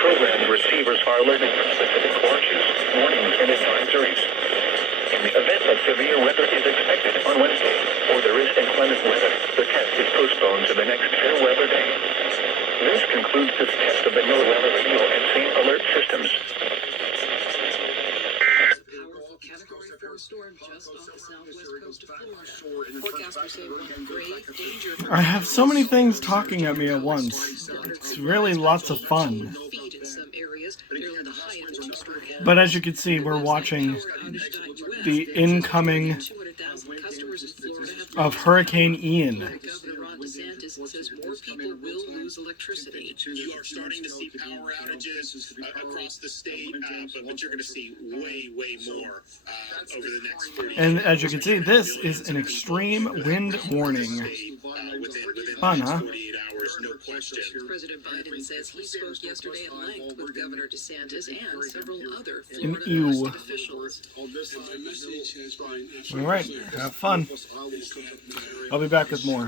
program, receivers are alerted to specific warnings, and advisories. In the event that severe weather is expected on Wednesday, or there is inclement weather, the test is postponed to the next fair weather day. This concludes this test of the NOAA radio and same alert systems. Category 4 storm just off the southwest coast of Florida. Forecasters say one grave danger. I have so many things talking at me at once. It's really lots of fun. But as you can see, we're watching the incoming of Hurricane Ian. Says more people will lose electricity. You are starting to see power outages across the state, but you're going to see way more over the next 40 And as you can see, this is an extreme wind warning. Fun, huh? 48 hours, no question. President Biden says he spoke yesterday at length with Governor DeSantis and several other An Florida ew. officials. All right, have fun. I'll be back with more.